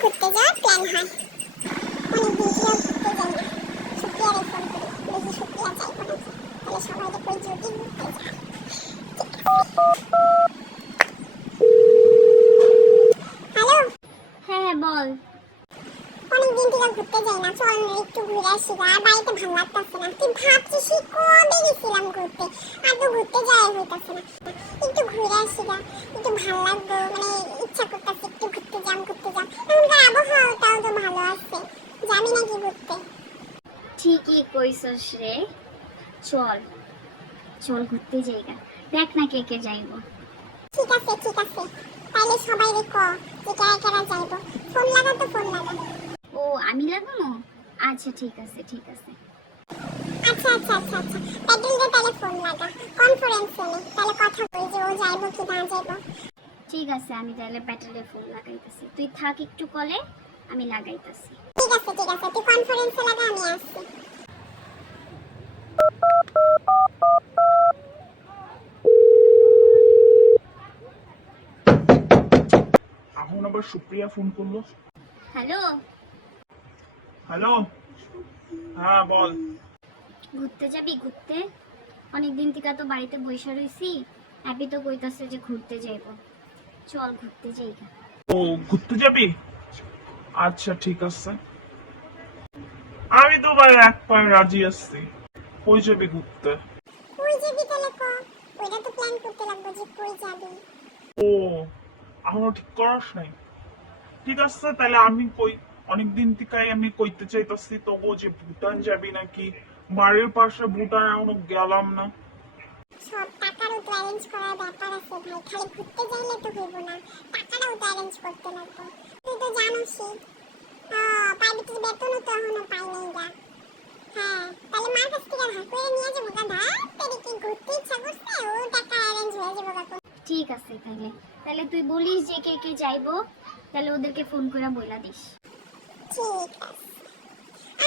ঘুরতে যাওয়ার প্ল্যান হয়। অনেক দিন ঘুরতে যাই না সুপ্রিয়ারে ফোন করি। দেখি সুপ্রিয়া যাই কোনো তাহলে সবাই কই যদি ঘুরতে যায় হ্যালো? হ্যাঁ হ্যাঁ বল। অনেক দিন থেকে ঘুরতে যাই না। চল একটু ঘুরে আসি গা। বাড়িতে ভালো লাগতেছে না। তুই ভাবছিস কবে গেছিলাম ঘুরতে? আর তো ঘুরতে যাওয়াই হইতাছে না। একটু ঘুরে আসি গা। একটু ভালো লাগবে মানে ইচ্ছা করতেছে একটু ঘুরতে যাম ঘুরতে যাম এখনকার আবহাওয়াটাও তো ভালো আছে যাবি নাকি ঘুরতে ঠিকই কইছস রে? চল চল ঘুরতে যাইগা দেখ না কে কে যাইব। ঠিক আছে ঠিক আছে। তাইলে সবাই রে ক যে কারা কারা যাইব। ফোন লাগা তো ফোন লাগা। ও আমি লাগানো আচ্ছা ঠিক আছে ঠিক আছে। আচ্ছা আচ্ছা আচ্ছা আচ্ছা। প্যাডেল রে তাহলে ফোন লাগা। কনফারেন্সে নে তাহলে কথা কই যে ও যাইব কি না যাইব। ঠিক আছে আমি তাহলে ব্যাটারে ফোন লাগাইতেছি। তুই থাক একটু কলে আমি লাগাইতেছি। ঠিক আছে ঠিক আছে। তুই কনফারেন্সে লাগা আমি আসছি। এখন আবার সুপ্রিয়া ফোন করল। হ্যালো হ্যালো হ্যাঁ বল। ঘুরতে যাবি ঘুরতে? অনেক দিন থেকে তো বাড়িতে বসে রইছি। অ্যাপি তো কইতাছে যে ঘুরতে যাইব। চল ঘুরতে যাইগা ও ঘুরতে যাবি? আচ্ছা ঠিক আছে। আমি তো ভাই এক পায়ে রাজি আছি। কই যাবি ঘুরতে? কই যাবি তাহলে ক? ওইটা তো প্ল্যান করতে লাগবে যে কই যাবি। ও এখনও ঠিক করাস নাই? ঠিক আছে তাহলে আমি কই অনেকদিন থেকে আমি কইতে চাইতাছি তবু যে ভুটান যাবি নাকি? বাড়ির পাশে ভুটান এখনও গেলাম না। সব টাকারও তো অ্যারেঞ্জ করার ব্যাপার আছে ভাই খালি ঘুরতে যাইলে তো হইব না। টাকাটাও তো অ্যারেঞ্জ করতে লাগবে। তুই তো জানোসই। প্রাইভেটের বেতনও তো এখনও পাই নাই গা। হ্যাঁ তাহলে মার কাছ থেকে ধার করে নিয়ে যাব গা ধার তোর কি ঘুরতে ইচ্ছা করছে ও টাকা অ্যারেঞ্জ হয়ে যাব গা ঠিক আছে তাহলে। তাহলে তুই বলিস যে কে কে যাইবো তাহলে ওদেরকে ফোন করে বইলা দিস। ঠিক আছে।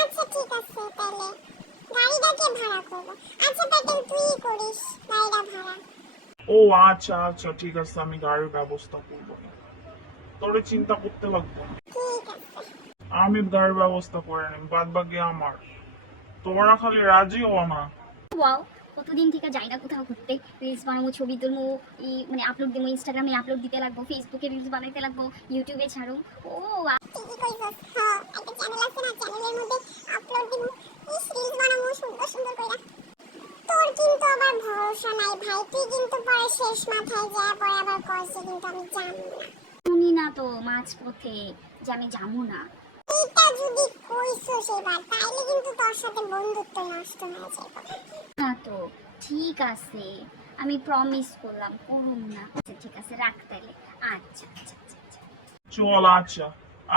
আচ্ছা ঠিক আছে তাহলে। গাড়িটা কে ভাড়া করব। আচ্ছা প্যাটেল তুই করিস গাড়িটা ভাড়া। ও আচ্ছা আচ্ছা ঠিক আছে আমি গাড়ির ব্যবস্থা করব। তোরে চিন্তা করতে লাগবে ঠিক আছে। আমি গাড়ির ব্যবস্থা করে নিম বাদ বাকি আমার। তোমরা খালি রাজি হও না। ওয়াও কতদিন থেকে যাই না কোথাও ঘুরতে রিলস বানাবো ছবি তুলবো ই মানে আপলোড দেবো ইনস্টাগ্রামে আপলোড দিতে লাগবো ফেসবুকে রিলস বানাইতে লাগবো ইউটিউবে ছাড়ো ও হ্যাঁ শুনি না তো মাঝ পথে যে আমি যাব না। এটা যদি কইছস এবার তাইলে কিন্তু তোর সাথে বন্ধুত্ব নষ্ট হয়ে যাবে না তো ঠিক আছে। আমি প্রমিস করলাম করুম না। আচ্ছা ঠিক আছে রাখ তাহলে আচ্ছা আচ্ছা আচ্ছা আচ্ছা। চল আচ্ছা।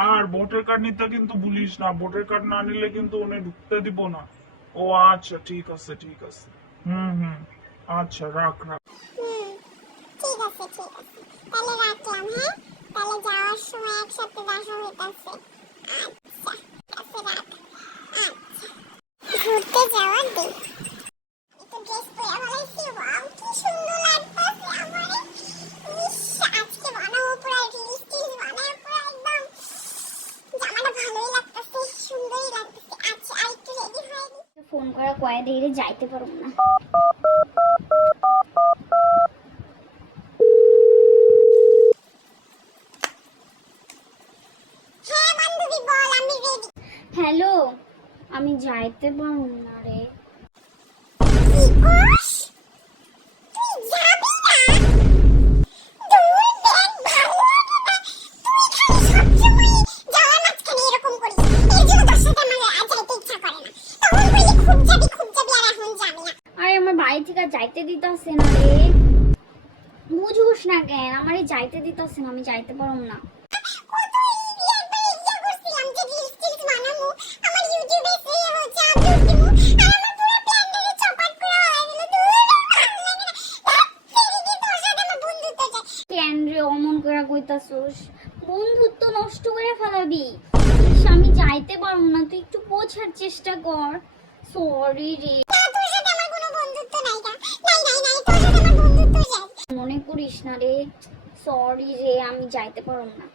আর ভোটার কার্ড নিতে কিন্তু ভুলিস না। ভোটার কার্ড না নিলে কিন্তু উনি ঢুকতে দিব না। ও আচ্ছা ঠিক আছে ঠিক আছে। হুম হুম। আচ্ছা রাখ রাখ। হুম ঠিক আছে ঠিক আছে। তাহলে রাখলাম হ্যাঁ? তাহলে যাওয়ার সময় একসাথে দেখা হইতাছে। ঘুরতে যাওয়ার দিন। একটু ড্রেস পরে আচ্ছা ফোন করা কয়ে দিয়ে যাইতে পারব না হ্যাঁ বান্ধবী বল আমি রেডি হ্যালো আমি যাইতে পারব না রে কি কোস তুই যাবি না দূর দেখ ভালো লাগে না তুই খালি সবসময় যাওয়ার মাঝখানে এরকম করিস এর জন্য তোর সাথে আমার আর যাইতে ইচ্ছা করে না তখন বলি খুব যাবি খুব যাবি আর এখন যাবি না আরে, আমার বাড়ি থেকে যাইতে দিতেছে না রে। বুঝুস না কেন, আমারই যাইতে দিতেছে না, আমি যাইতে পারব না। অমন করে কইতাছস। বন্ধুত্ব নষ্ট করে ফেলাবি। আমি যাইতে পারব না, তুই একটু বোঝার চেষ্টা কর। সরি রে। মনে করিস না রে। সরি রে, আমি যাইতে পারব না।